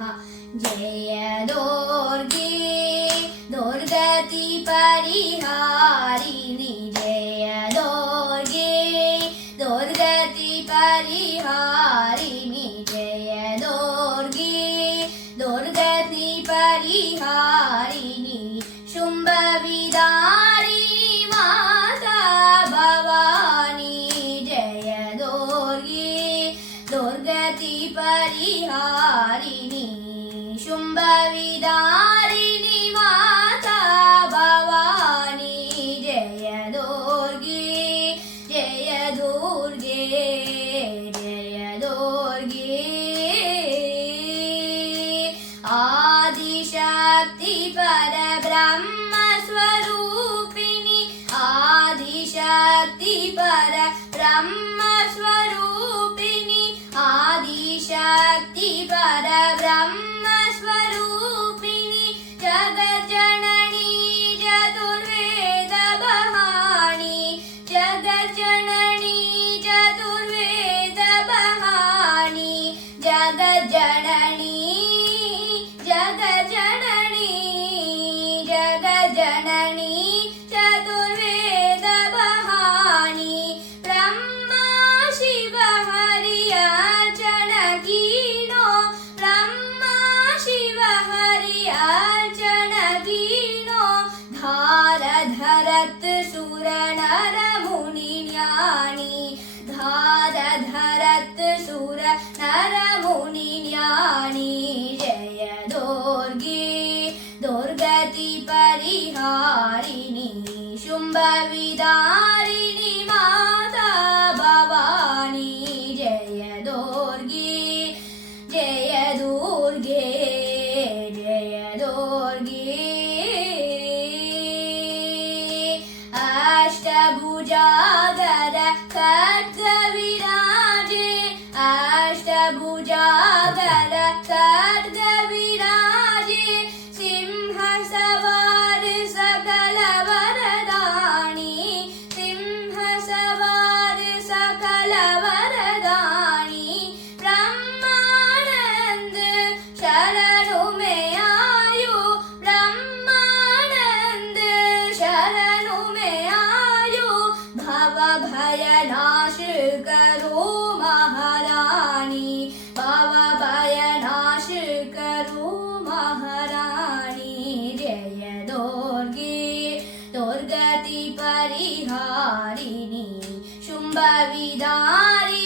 जय दुर्गे दुर्गति परिहारिणि जय दुर्गे दुर्गति परिहारिणि जय दुर्गे दुर्गति परिहारिणि शुम्भविदारिणि माता भवानी जय दुर्गे दुर्गति परिहारिणि शुम्भविदारिणि माता भवानी जय दुर्गे जय दुर्गे जय दुर्गे आदिशक्ति परब्रह्म स्वरूपिणि आदिशक्ति परब्रह्म स्वरूपिणि आदिशक्ति परब्रह्म स्वरूपिणि जगज्जननी चतुर्वेद बहाणि जगज्जननी चतुर्वेद बहाणि जगज्जननी जगज्जननी जगज्जननी चतुर्वेद बहाणि ब्रह्मा शिव हरि अर्चन कीनो ब्रह्मा शिव हरि अर्चन कीनो धार धरत सुर नर मुनि ज्ञानी धार धरत सुर नर मुनि ज्ञानी जय दुर्गे दुर्गति परिहारिणि शुम्भविदारिणि माता भवानी जय दुर्गे जय दुर्गे जय दुर्गे अष्टभुजागर खड्गविराजे अष्टभुजागर खड्गविराजे सिंह सवार सकल वरदानी सिंह सवार सकल वरदानी ब्रह्मानंद शरणु में आयो ब्रह्मानंद शरणु में आयो भव भय नाश करो महारानी भव भय नाश करो महारानी जय दुर्गे दुर्गति परिहारिणि शुम्भविदारिणि